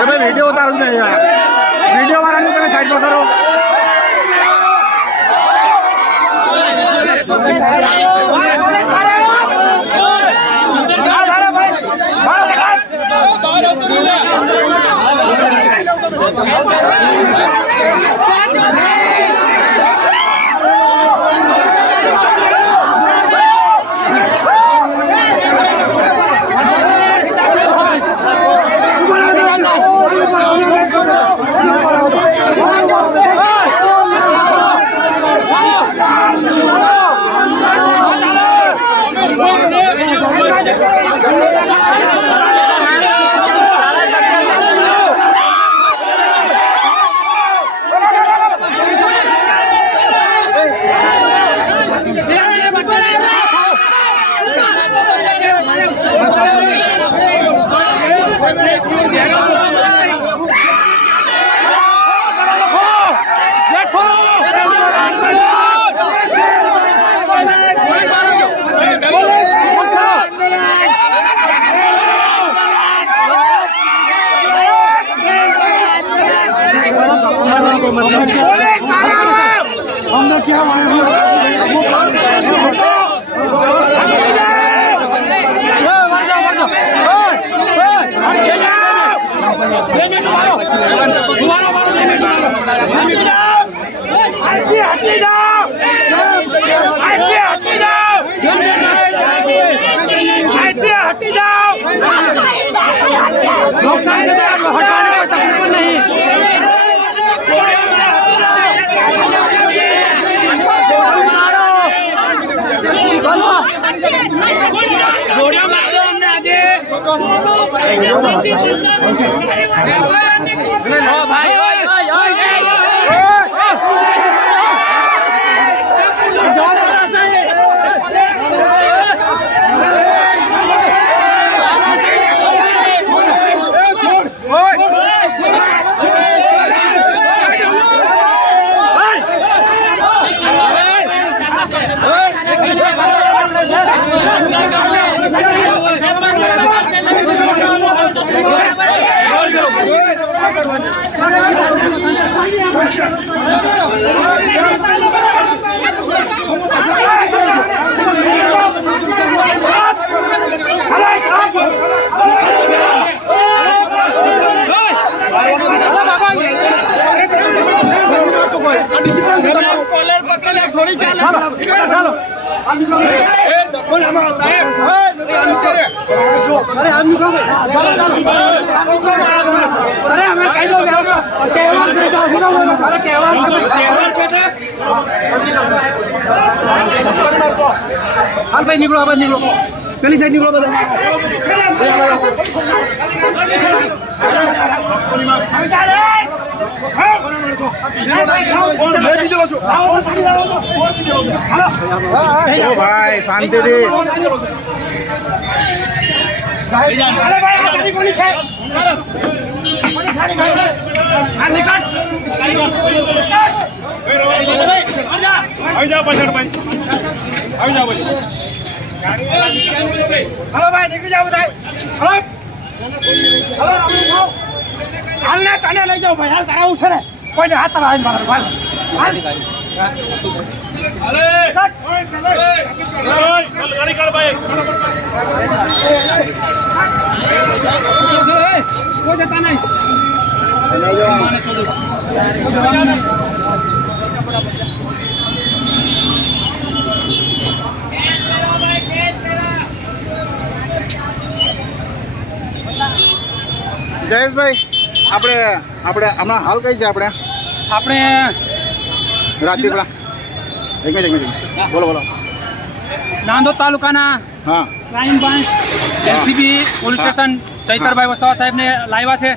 અરે ભાઈ વિડીયો ઉતારો ને યાર, વિડીયો વાળાનું તમે સાઈડ પર કરો. हमने क्या नुकसान से हटाने का तकलीफ नहीं. हाल भाई निकलो, आवाज निकलो, पहली साइड निकलो बता. भाई शांति दे. हेलो भाई निकल जाओ बताए. हेलो हेलो हालने तने लई जाओ भाई, हाल कराવું છે ને કોઈને હાથ આવે મારો ભાઈ. હાલ અરે કટ ગાડી કાઢ ભાઈ. કોઈ જતા નહીં. જયેશભાઈ આપણે હમણાં હાલ કઈ છે આપણે રાજપીપળા એક મિનિટ બોલો નાંદોદ તાલુકાના crime branch LCB police station Chaitarbhai Vasava સાહેબને લાવ્યા છે.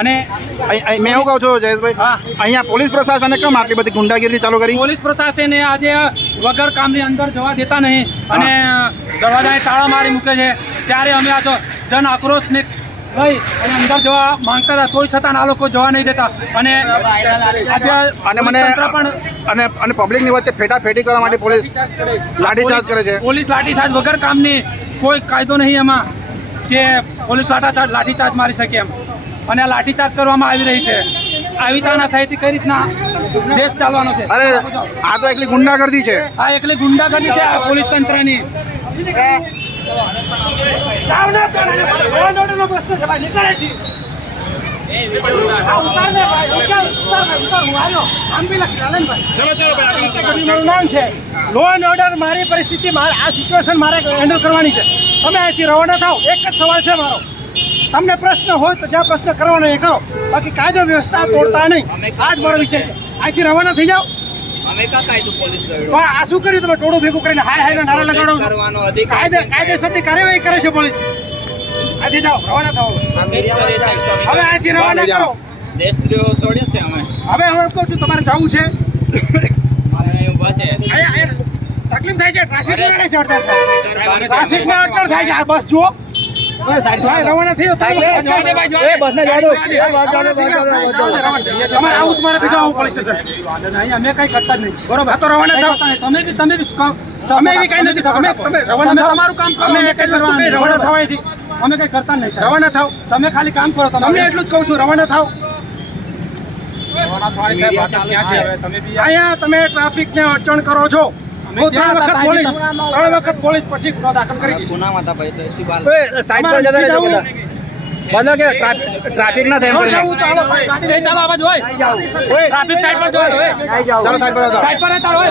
અને મેં એવું કહું છું જયેશભાઈ, અહીંયા પોલીસ પ્રશાસને કેમ આટલી બધી ગુંડાગીરી ચાલુ કરી? પોલીસ પ્રશાસને આજે વગર કામની અંદર જવા દેતા નહીં અને દરવાજાને તાળા મારી મૂકે છે. ત્યારે અમે આ જન આક્રોશને લઈ અને અંદર જવા માંગતા હતા, કોઈ છતાં આ લોકો જવા નહીં દેતા. અને આજે અને પબ્લિકની વચ્ચે ફેટાફેટી કરવા માટે પોલીસ લાઠીચાર્જ કરે છે. પોલીસ લાઠીચાર્જ વગર કામની કોઈ કાયદો નહીં એમાં કે પોલીસ લાઠીચાર્જ મારી શકે એમ. અને આ લાઠીચાર્જ કરવામાં આવી રહી છે. આવી તાનાશાહીથી કઈ રીતના દેશ ચાલવાનો છે? અરે આ તો એકલી ગુંડાગર્દી છે. આ એકલી ગુંડાગર્દી છે આ પોલીસ તંત્રની. લો એન્ડ ઓર્ડર મારી પરિસ્થિતિ આ સિચ્યુએશન મારે હેન્ડલ કરવાની છે. તમે અહીંથી રવાના થાવ. એક જ સવાલ છે મારો, તમને પ્રશ્ન હોય તો જ્યાં પ્રશ્ન કરવાનો એ કરો, બાકી કાયદો વ્યવસ્થા તોડતા નહીં. આ જ મારો વિષય છે. અહીંથી રવાના થઈ જાઓ. આ શું કર્યું તમે? ટોળું ભેગું કરીને હાય હાય નારા લગાડો. કાયદેસરની કાર્યવાહી કરે છે પોલીસ. અહીંથી જાઓ, રવાના થાવ. હવે અહીંથી રવાના કરો. હવે હું કહું છું તમારે જવું છે. તકલીફ થાય છે, ટ્રાફિક ને અડચણ થાય છે. આ બસ જુઓ રવાના થયો. તમારે આવું તમારે ભેગા આવું પોલીસ સ્ટેશન. અમે કઈ કરતા જ નહીં. બરોબર, તો રવાના થાવ. તમે બી કઈ નથી. તમે રવાના તમારું કામ કરો. અમે એક જ વસ્તુ કઈ રવાના થવાયથી અમે કઈ કરતા નહીં. રવાના થાવ. તમે ખાલી કામ કરો. તમને એટલું જ કહું છું, રવાના થાવ. અહીંયા તમે ટ્રાફિક ને અડચણ કરો છો. 3 વખત પોલીસ પછી ગુનો દાખલ કરી સાઈડ પર જતા રહેજો બધા. બધા કે ટ્રાફિક ના થાય. ચાલો આવાજ હોય. ટ્રાફિક સાઈડ પર જવા દો. ચાલો સાઈડ પર આવતા. સાઈડ પર રહેતા હોય.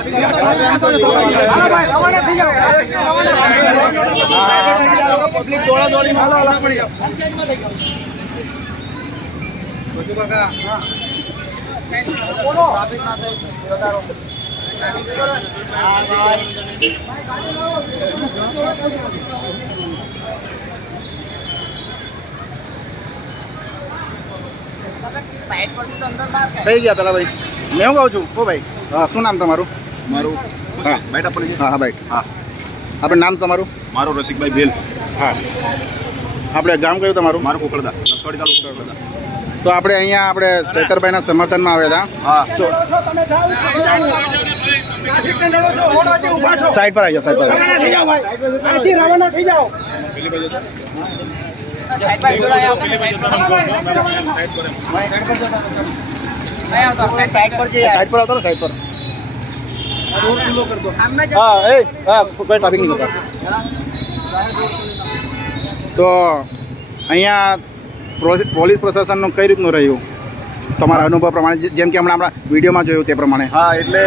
હાલો ભાઈ, રવાના થઈ જાઓ. પબ્લિક દોડા દોડી હાલો હાલો પડી જાઓ. બોલો ટ્રાફિક ના થાય. થઈ ગયા પેલા ભાઈ. મેં હું કહું છું. ઓ ભાઈ, હા, શું નામ તમારું? મારું હા બાઈટ આપણને હા હા ભાઈ. હા, આપણે નામ તમારું? મારો રસિકભાઈ ભેલ. હા. આપણે ગામ કયું તમારું? મારું કોકળદા, નસવાડી તાલુકો કોકળદા. તો આપણે અહીંયા આપણે ચૈતરભાઈના સમર્થનમાં આવ્યા હતા. હા, તો સાઈડ પર આવી જાઓ. સાઈડ પર રવાના થઈ જાઓ. સાઈડ પર આવતો ને, સાઈડ પર. હા કોઈ ટ્રાફિક નહીં કરતા. તો અહીંયા પોલીસ પ્રશાસનનું કઈ રીતનું રહ્યું તમારા અનુભવ પ્રમાણે? જેમ કે હમણાં આપણા વિડીયોમાં જોયું તે પ્રમાણે. હા, એટલે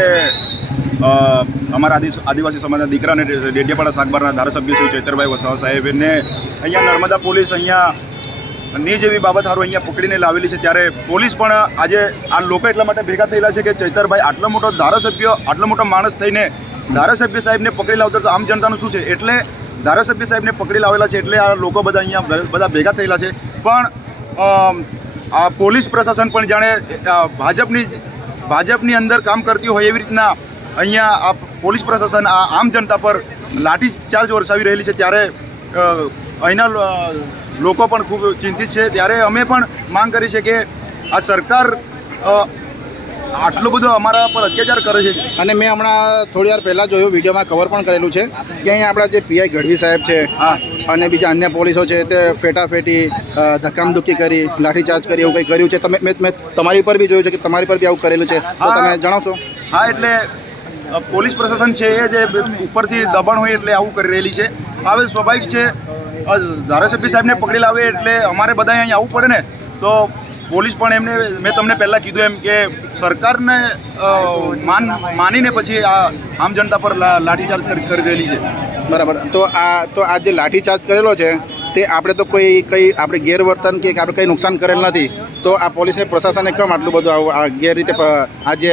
અમારા આદિવાસી સમાજના દીકરાને ડેડિયાપાડા સાગબારના ધારાસભ્ય શ્રી ચૈતરભાઈ વસાવા સાહેબને અહીંયા નર્મદા પોલીસ અહીંયા ની જેવી બાબત સારું અહીંયા પકડીને લાવેલી છે. ત્યારે પોલીસ પણ આજે આ લોકો એટલા માટે ભેગા થયેલા છે કે ચૈતરભાઈ આટલો મોટો ધારાસભ્ય, આટલો મોટો માણસ થઈને ધારાસભ્ય સાહેબને પકડી લાવતા તો આમ જનતાનું શું છે? એટલે ધારાસભ્ય સાહેબને પકડી લાવેલા છે એટલે આ લોકો બધા અહીંયા બધા ભેગા થયેલા છે. પણ આ પોલીસ પ્રશાસન પણ જાણે ભાજપની અંદર કામ કરતી હોય એવી રીતના અહીંયા આ પોલીસ પ્રશાસન આ આમ જનતા પર લાઠીચાર્જ વરસાવી રહેલી છે. ત્યારે અહીંના લોકો પણ ખૂબ ચિંતિત છે. ત્યારે અમે પણ માંગ કરી છે કે આ સરકાર આટલો બધો અમારા પર અત્યાચાર કરે છે. અને મેં હમણાં થોડી વાર પહેલાં જોયું, વિડીયોમાં કવર પણ કરેલું છે કે અહીંયા આપણા જે પીઆઈ ગઢવી સાહેબ છે અને બીજા અન્ય પોલીસો છે તે ફેટાફેટી, ધક્કામધુક્કી કરી, લાઠીચાર્જ કરી એવું કંઈ કર્યું છે. મેં તમારી પર બી જોયું છે કે તમારી પર બી આવું કરેલું છે, તો તમે જણાવશો? હા, એટલે પોલીસ પ્રશાસન છે એ જે ઉપરથી દબાણ હોય એટલે આવું કરી રહેલી છે. હવે સ્વાભાવિક છે, ધારાસભ્ય સાહેબને પકડી લાવે એટલે અમારે બધા અહીંયા આવવું પડે ને. તો પોલીસ પણ એમને મેં તમને પહેલાં કીધું એમ કે સરકારને માનીને પછી આ આમ જનતા પર લાઠીચાર્જ કરી રહેલી છે. બરાબર. તો આ જે લાઠીચાર્જ કરેલો છે તે આપણે તો કંઈ આપણે ગેરવર્તન કે આપણે કંઈ નુકસાન કરેલ નથી. તો આ પોલીસને પ્રશાસને કેમ આટલું બધું આ ગેરરીતે આ જે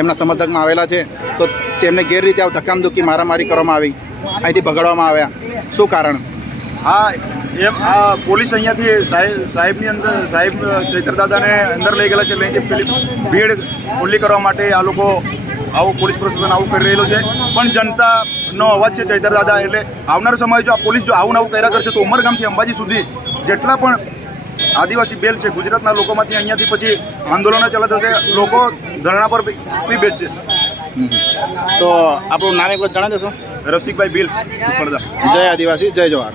એમના સમર્થકમાં આવેલા છે તો તેમને ગેરરીતે આવું ધક્કામધુક્કી, મારામારી કરવામાં આવી, અહીંથી ભગાડવામાં આવ્યા, શું કારણ? હા, એમ આ પોલીસ અહીંયાથી સાહેબની અંદર સાહેબ ચૈતરદાદાને અંદર લઈ ગયેલા છે. લઈ પેલી ભીડ ખુલ્લી કરવા માટે આ લોકો આવું પોલીસ પ્રશાસન આવું કરી રહેલો છે. પણ જનતાનો અવાજ છે ચૈતરદાદા. એટલે આવનારો સમય જો આ પોલીસ જો આવું કર્યા કરશે તો ઉમરગામથી અંબાજી સુધી જેટલા પણ આદિવાસી બેલ છે ગુજરાતના લોકોમાંથી અહીંયાથી પછી આંદોલનો ચાલુ થશે, લોકો ધરણા પર બી બેસશે. તો આપણું નામ એક વાર જણાવી દેશો? રસિકભાઈ ભીલ, પડદા. જય આદિવાસી, જય જવાહર.